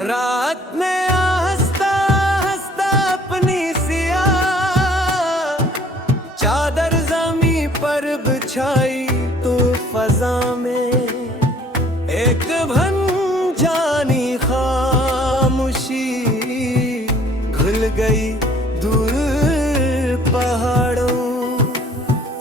रात में हंसता हंसता अपनी सिया चादर जमी पर बिछाई तो फजा में एक भंजानी खामोशी घुल गई दूर पहाड़ों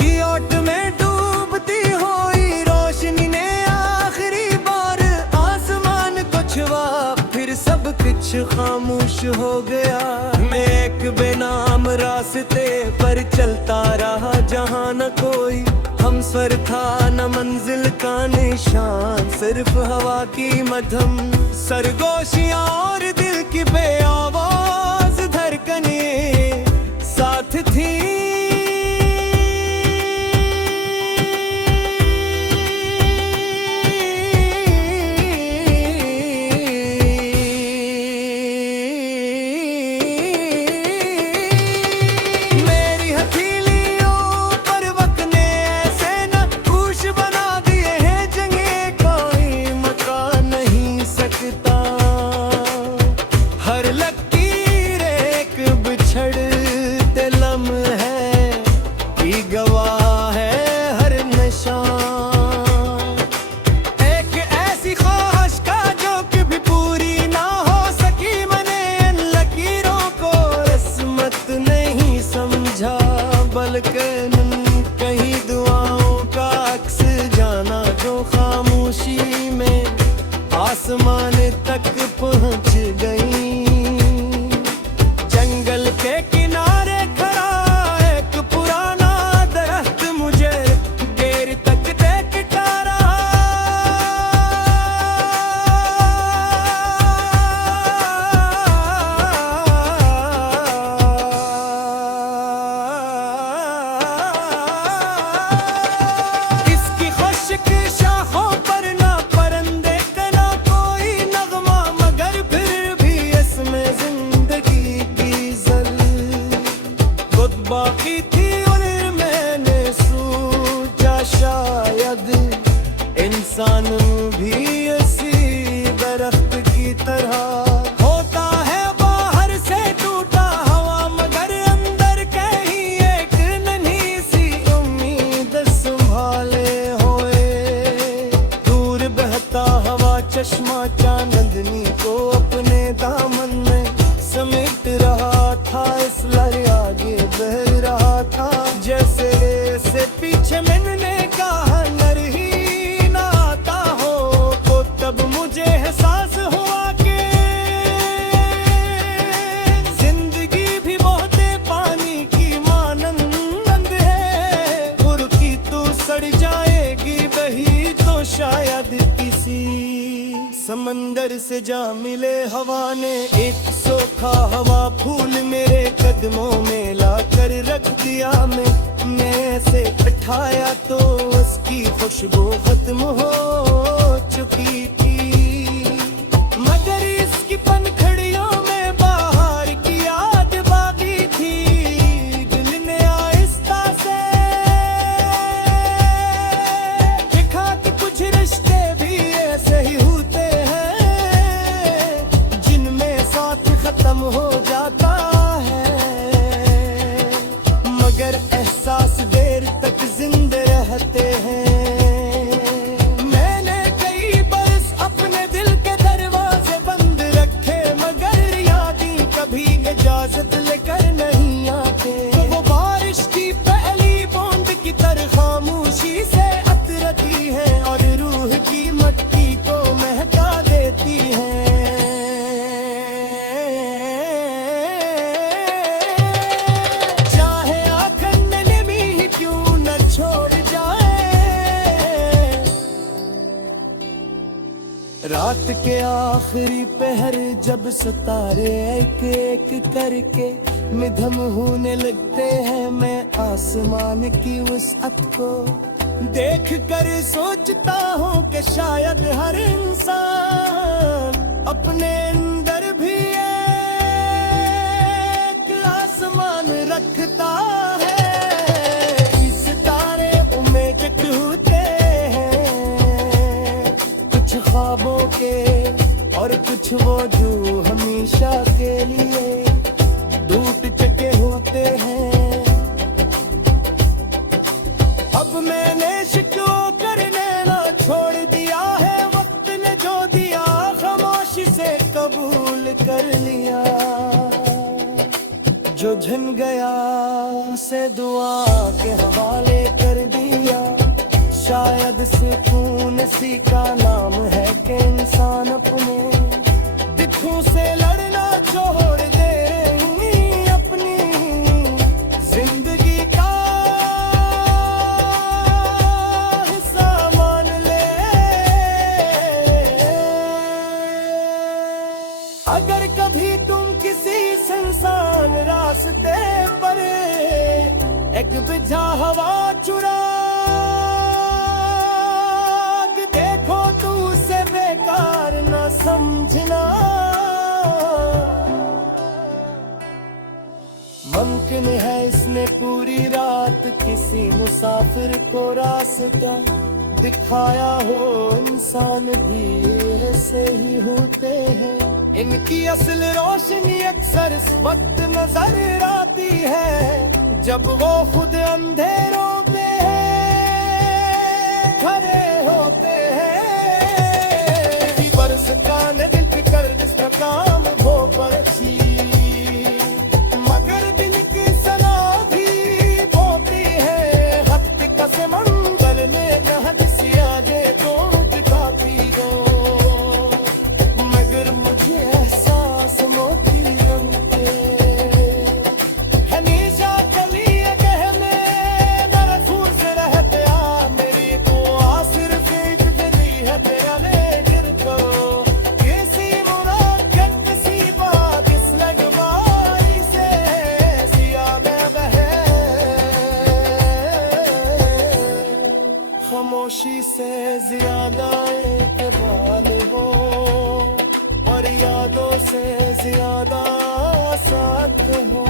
की ओट में डूबती हुई रोशनी ने आखिरी बार आसमान को छुआ, फिर सब कुछ खामोश हो गया। मैं एक बेनाम रास्ते पर चलता रहा जहाँ न कोई हमसफर था न मंजिल का निशान, सिर्फ हवा की मध्यम सरगोशियां और दिल की बेआवाज धड़कनें साथ थी। गवाह है हर निशान एक ऐसी ख्वाहिश का जो कभी पूरी ना हो सकी। मैंने इन लकीरों को किस्मत नहीं समझा, बल्कि कहीं दुआओं का अक्स जाना जो खामोशी में आसमान तक पहुंच गई। जंगल के किनारे बाकी थी उम्र मैंने सोचा शायद इंसान भी इसी दरख्त की तरह होता है बाहर से टूटा हवा, मगर अंदर कहीं एक नन्ही सी उम्मीद संभाले हुए। दूर बहता हवा चश्मा चांदनी को अपने दामन में समेट रहा था, इस लहर आगे बह रहा था जैसे से पीछे मैंने कहा नर ही ना आता हो। तो तब मुझे एहसास हुआ कि जिंदगी भी बहुत पानी की मानंद है, उड़ती तो सड़ जाएगी, बही तो शायद किसी समंदर से जा मिले। हवा ने एक सोखा हवा फूल मेरे कदमों में लाकर रख दिया। मैं से उठाया तो उसकी खुशबू खत्म हो चुकी थी, मगर इसकी पनखड़ियों में बाहर की याद बाकी थी। दिल ने आहिस्ता से देखा कि कुछ रिश्ते भी ऐसे ही होते हैं जिनमें साथ खत्म हो जाता है, मगर एहसास देर तक जिंदे रहते हैं। मैंने कई बरस अपने दिल के दरवाजे बंद रखे, मगर यादें कभी इजाजत लेकर नहीं आते। वो बारिश की पहली बूंद की तरह खामोशी से उतरती है और रूह की मट्टी को महका देती है। रात के आखिरी पहर जब सितारे एक एक करके मिधम होने लगते हैं, मैं आसमान की वसअत को देख कर सोचता हूँ कि शायद हर इंसान अपने अंदर भी एक आसमान रखता है। इस तारे उम्मीद होते हैं कुछ ख्वाबों के और कुछ वो जो हमेशा के लिए टूट चुके होते हैं। अब मैंने शिकवा करने ना छोड़ दिया है, वक्त ने जो दिया खामोशी से कबूल कर लिया। जो झन गया उसे दुआ के हवाले कर दिया। शायद सुकून सी का नाम है कि इंसान अपने दुखों से लड़ना छोड़ दे, अपनी जिंदगी का हिस्सा मान ले। अगर कभी तुम किसी सुनसान रास्ते पर एक बिझा हवा चुरा न समझना। मुमकिन है इसने पूरी रात किसी मुसाफिर को रास्ता दिखाया हो। इंसान भी ऐसे ही होते हैं, इनकी असल रोशनी अक्सर इस वक्त नजर आती है जब वो खुद अंधेरों पे खड़े होते हैं। दिल की कर जिसका काम वो परछी, मगर दिल की सना भी बोती है। हक कसे मंगल ने जहद सियाजे तो दिखाती हो, मगर मुझे एहसास मोती रंग के हमेशा कली कहने न रसूल से रहते आ। मेरी को आसिर फिट गली है तेरा ने खामोशी से ज्यादा इकबाल हो और यादों से ज्यादा साथ हो।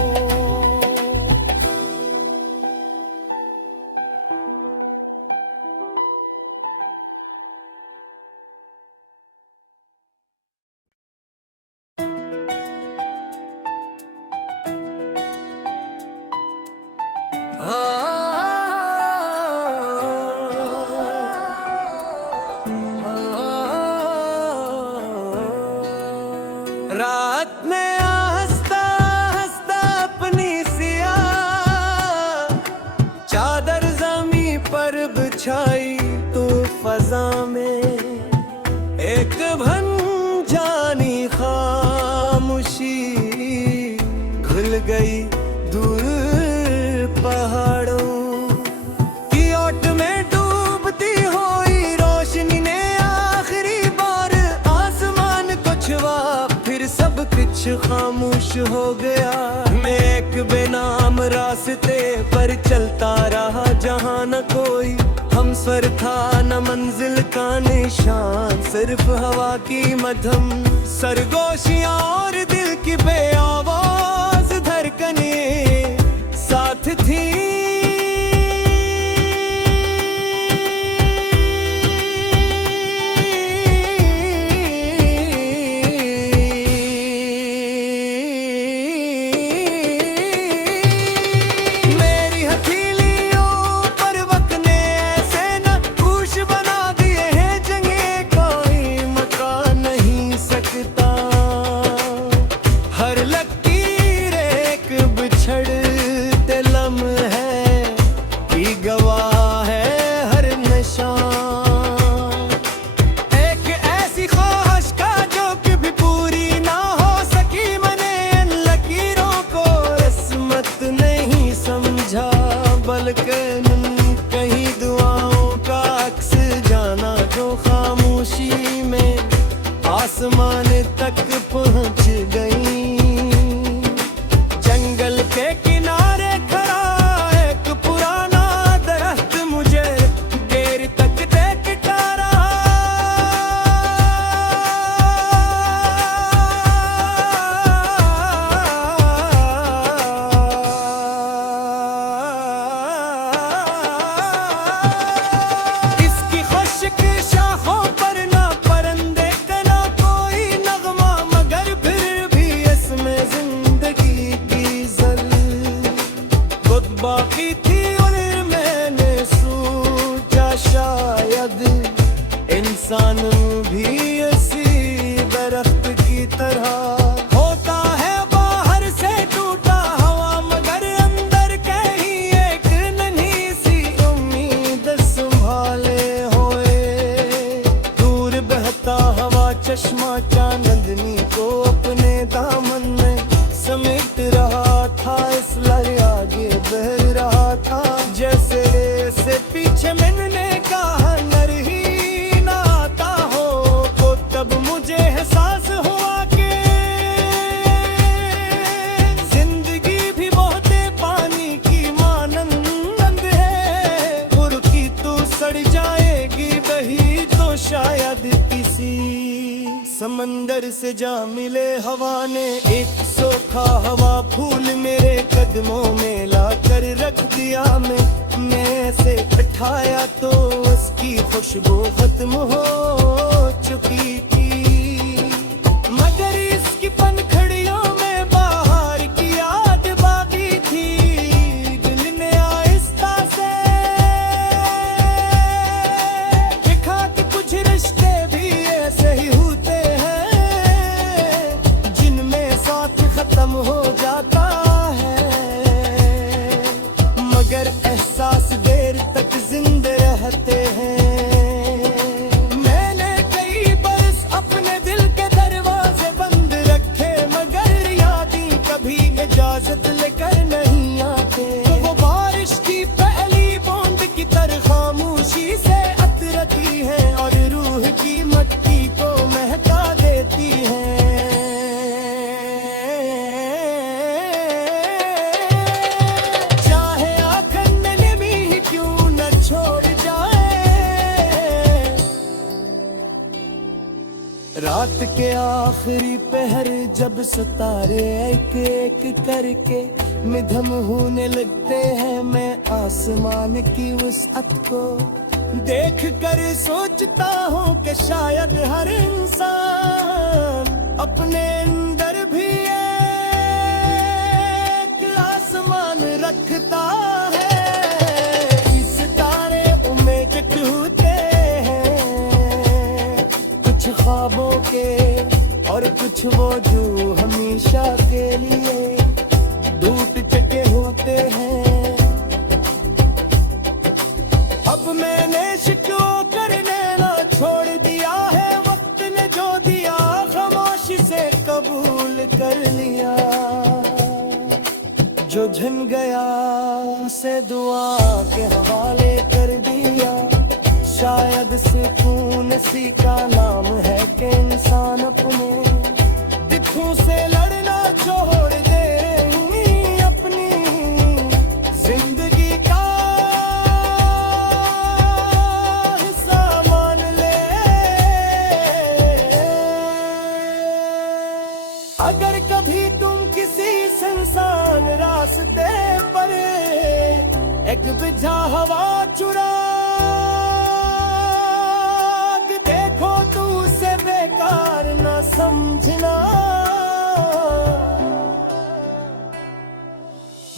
रात में हंसता हंसता अपनी सिया चादर ज़मी पर बिछाई तो फजा में एक भंजानी खामोशी घुल गई दूर पहाड़ों की ओट में डूबती हुई रोशनी ने आखिरी बार आसमान को छुआ। सब कुछ खामोश हो गया। मैं एक बेनाम रास्ते पर चलता रहा जहाँ न कोई हमसफर था न मंजिल का निशान, सिर्फ हवा की मधम सरगोशियाँ और दिल की बेआवाज धड़कनें साथ थी। कहीं दुआओं का अक्स जाना जो खामोशी में आसमान तक पहुंच गई। जंगल के किनारे खड़ा एक पुराना दरख्त मुझे देर तक देखता रहा। इसकी खुश्क शाखों पर ना परिंदे ना कोई दरख्त की तरह। होता है बाहर से टूटा हवा मगर अंदर कहीं एक नन्ही सी उम्मीद संभाले होए। दूर बहता हवा चश्मा चांदनी को अपने दामन में समेट रहा था, इस लहर आगे बह रहा था जैसे से पीछे मैंने कहा नर ही ना आता हो। तो तब मुझे एहसास हुआ कि जिंदगी भी बहुत पानी की मानंद है। बुरकी तू सड़ जाएगी बही तो शायद किसी समंदर से जा मिले हवा ने एक सोखा हवा फूल मेरे कदमों में लाकर रख दिया। मैं से उठाया तो उसकी खुशबू खत्म हो चुकी थी, मगर इसकी पनखड़ियों में बाहर की याद बाकी थी। दिल ने आहिस्ता से देखा कि कुछ रिश्ते भी ऐसे ही होते हैं जिनमें साथ खत्म हो जाता है, मगर एहसास देर तक जिंदे रहते हैं। मैंने कई बरस अपने दिल के दरवाजे बंद रखे मगर यादें कभी इजाजत लेकर नहीं आते। वो बारिश की पहली बूंद की तरह खामोशी से अतरती है और रूह की मट्टी को महका देती है। रात के आखिरी पहर जब सितारे एक एक करके निधम होने लगते हैं, मैं आसमान की वसअत को देख कर सोचता हूँ कि शायद हर इंसान अपने अंदर भी एक आसमान रखता है। इस तारे उम्मीद टूटे ख्वाबों के और कुछ वो जो हमेशा के लिए टूट चुके होते हैं। अब मैंने शिकवा करने ना छोड़ दिया है, वक्त ने जो दिया खामोशी से कबूल कर लिया। जो झन गया से दुआ के हवाले कर दिया। शायद सुकून सी का नाम है कि इंसान अपने दुखों से लड़ना छोड़ दे, अपनी जिंदगी का हिस्सा मान ले। अगर कभी तुम किसी सुनसान रास्ते पर एक बिझा हवा चुरा न समझना,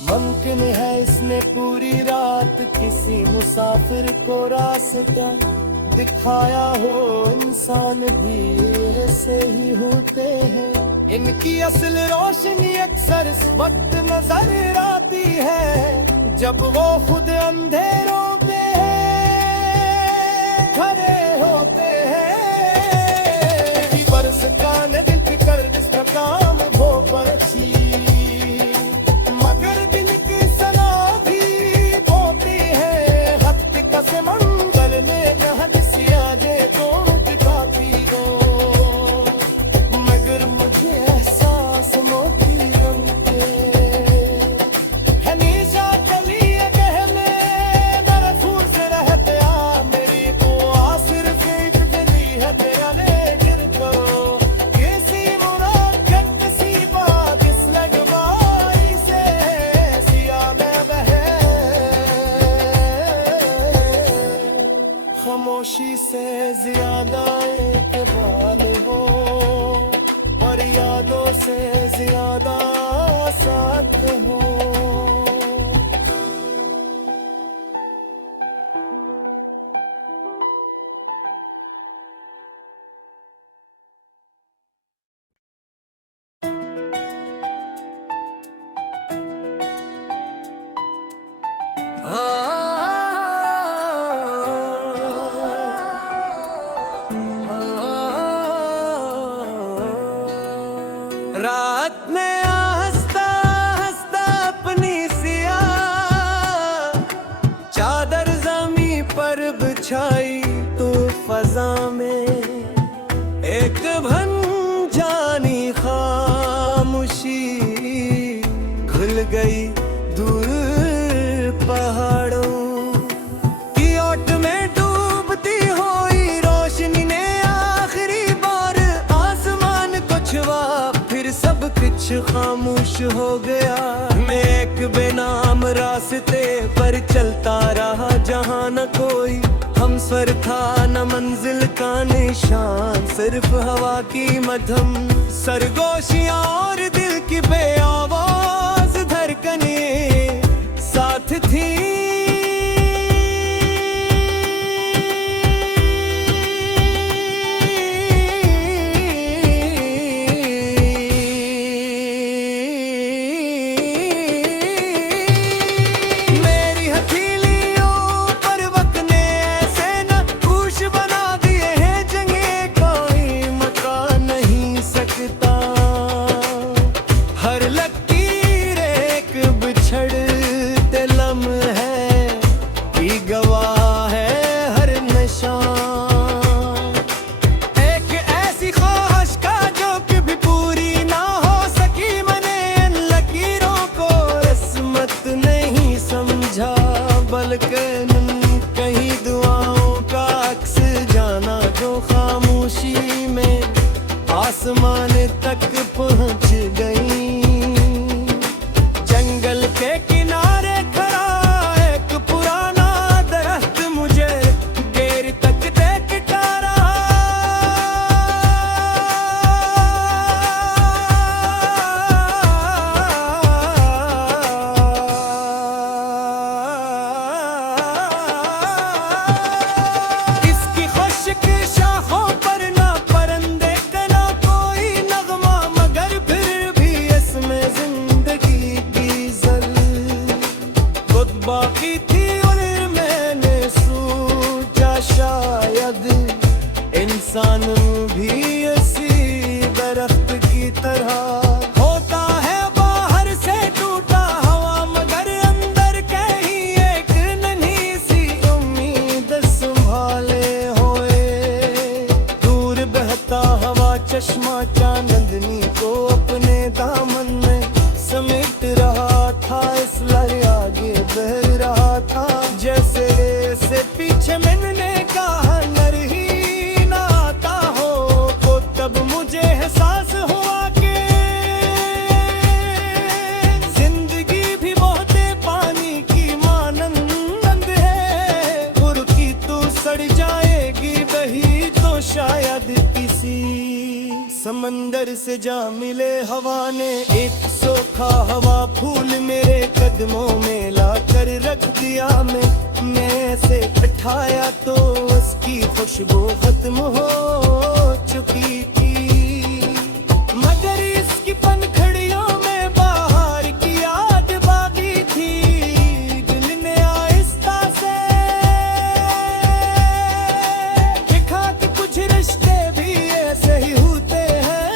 मुमकिन है इसने पूरी रात किसी मुसाफिर को रास्ता दिखाया हो। इंसान भी ऐसे ही होते हैं, इनकी असल रोशनी अक्सर इस वक्त नजर आती है जब वो खुद अंधेरों पे खड़े होते हैं। काम वो परछी मगर दिल की सना भी बोती है। हक कसे मंगल में जहद सियाजे तो काफी हो, मगर मुझे एहसास मोती रंग पे हमेशा चली कहने रसूल से रहते आ मेरी को आसिर फिर गली है तेरा ले गिर करो। खामोशी से ज्यादा इकबाल हो और यादों से ज्यादा साथ हो। रात में हंसता हंसता अपनी सिया चादर जमी पर बिछाई तो फजा में एक भंजानी खामोशी खुल गई दूर पहाड़ों की ओट में डूबती हुई रोशनी ने आखिरी बार आसमान को छुआ, फिर सब कुछ खामोश हो गया। मैं एक बेनाम रास्ते पर चलता रहा जहाँ न कोई हमसफर था न मंजिल का निशान, सिर्फ हवा की मध्यम सरगोशियां और दिल की बेआवाज धड़कने साथ थी। कहीं दुआओं का अक्स जाना जो खामोशी में आसमान तक पहुंच गई। जंगल के किनारे खड़ा एक पुराना दरख्त मुझे देर तक देखता रहा। बाकी थी उम्र मैंने सोचा शायद इंसान भी इसी दरख्त की तरह होता है, बाहर से टूटा हवा मगर अंदर कहीं एक नन्ही सी उम्मीद संभाले हुए। दूर बहता हवा चश्मा चांदनी को अपने दामन में समेट रहा था, इसलिए आगे बह रहा था जैसे से पीछे मैंने कहा नर ही ना आता हो। तो तब मुझे एहसास हुआ कि जिंदगी भी बहुत पानी की मानंद है, उड़ती तो सड़ जाएगी, बही तो शायद किसी समंदर से जा मिले। हवा ने एक सोखा हवा फूल मेरे कदमों में ला कर रख दिया। मैं से उठाया तो उसकी खुशबू खत्म हो चुकी थी, मगर इसकी पनखड़ियों में बाहर की याद बाकी थी। दिल ने आहिस्ता से देखा कि कुछ रिश्ते भी ऐसे ही होते हैं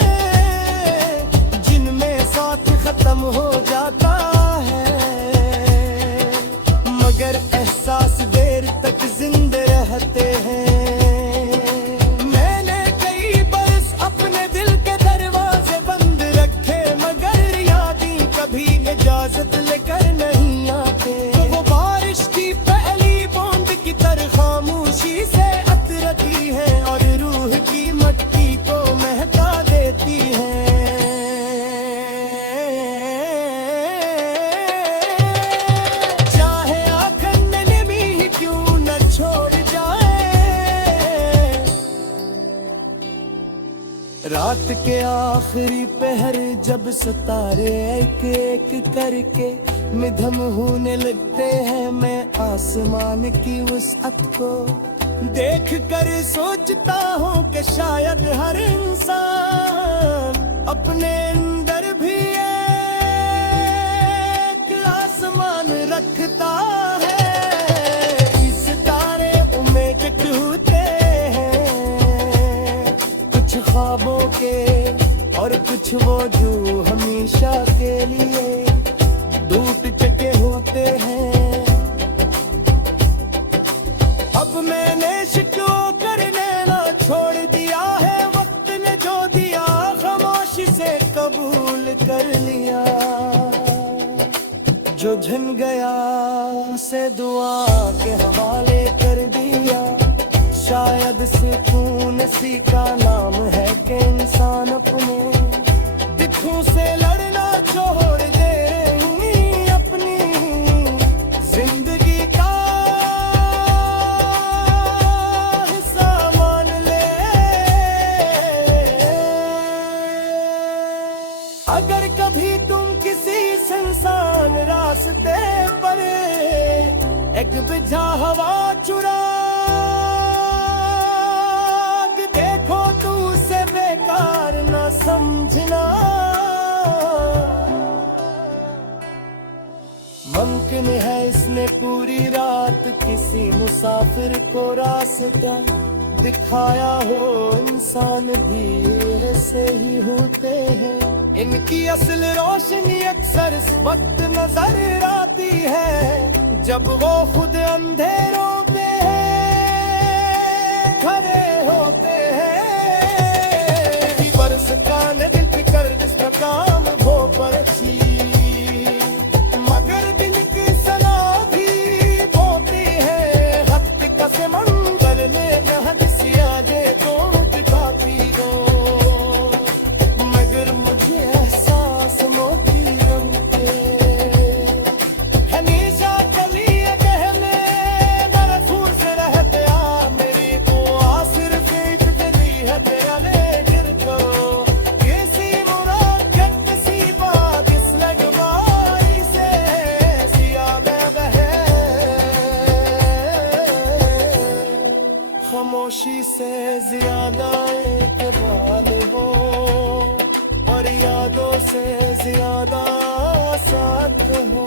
जिनमें साथ खत्म हो जाता है, मगर एहसास देर तक जिंदा रहते हैं। मैंने कई बरस अपने दिल के दरवाजे बंद रखे, मगर यादें कभी इजाजत लेकर नहीं आते। तो वो बारिश की पहली बूंद की तरह खामोशी से अतरती है और रूह की मट्टी को महका देती है। रात के आखिरी पहर जब सितारे एक एक करके मिधम होने लगते हैं, मैं आसमान की वसअत को देख कर सोचता हूँ कि शायद हर इंसान अपने अंदर भी एक आसमान रखता है। इस तारे उम्मीद टूटे हैं कुछ ख्वाबों के और कुछ वो जो हमेशा के लिए टूट चुके होते हैं। अब मैंने शिकवा करने ना छोड़ दिया है, वक्त ने जो दिया खामोशी से कबूल कर लिया। जो झन गया से दुआ के हवाले कर दिया। शायद सुकून इसी का नाम है कि इंसान अपने दुखों से लड़ना छोड़ दे। अपनी जिंदगी का हिस्सा मान ले। अगर कभी तुम किसी सुनसान रास्ते पर एक बिझा हवा चुरा देखो तू उसे बेकार न समझना। मुमकिन है इसने पूरी रात किसी मुसाफिर को रास्ता दिखाया हो। इंसान भी ऐसे ही होते हैं। इनकी असल रोशनी अक्सर इस वक्त नजर आती है जब वो खुद अंधेरों पे खड़े होते हैं। बरसता न दिल की कर जिसका काम वो परछी, मगर दिल की सना भी बोती है। हद की कसम मंगल में हद सिया दे तो दिखाती हो, मगर मुझे एहसास मोती रंग के हमेशा चलिए बहने बरसों से रहते आ। मेरी तो आसिर पेट गली है दयाले गिर करो। किसी मुराद सी बात इस लगवाई से सियादा बहे। खामोशी से ज्यादा इकबाल हो और यादों से ज्यादा साथ हो।